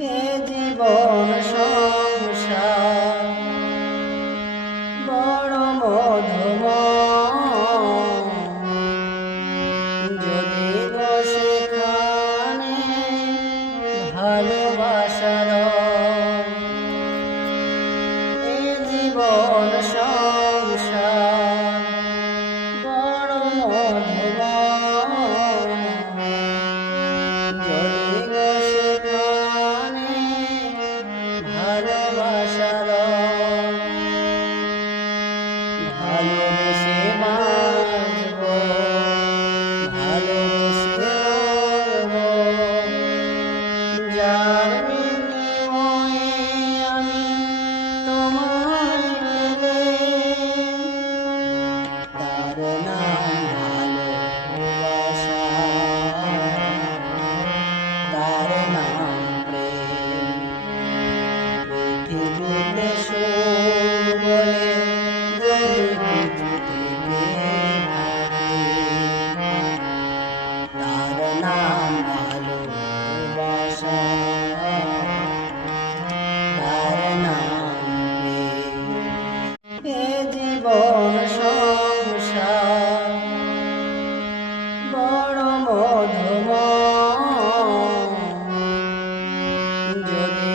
এ জীবন সংসার বড় মধুময়, যদি গো সেখানে ভালোবাসার এ জীবন সংসার বড় মধুময়, যদি গো সেখানে ভালোবাসার ভালোবেসে বাঁচব, ভালোবেসে মরব, যার বিনিময়ে আমি তোমায় পেলে, তার নাম ভালোবাসা, তার নাম প্রেম। পৃথিবীতে সুখ বলে যদি কিছু থেকে থাকে, তার নাম ভালোবাসা, তার নাম প্রেম। এ জীবন সংসার বড় মধুময়, যদি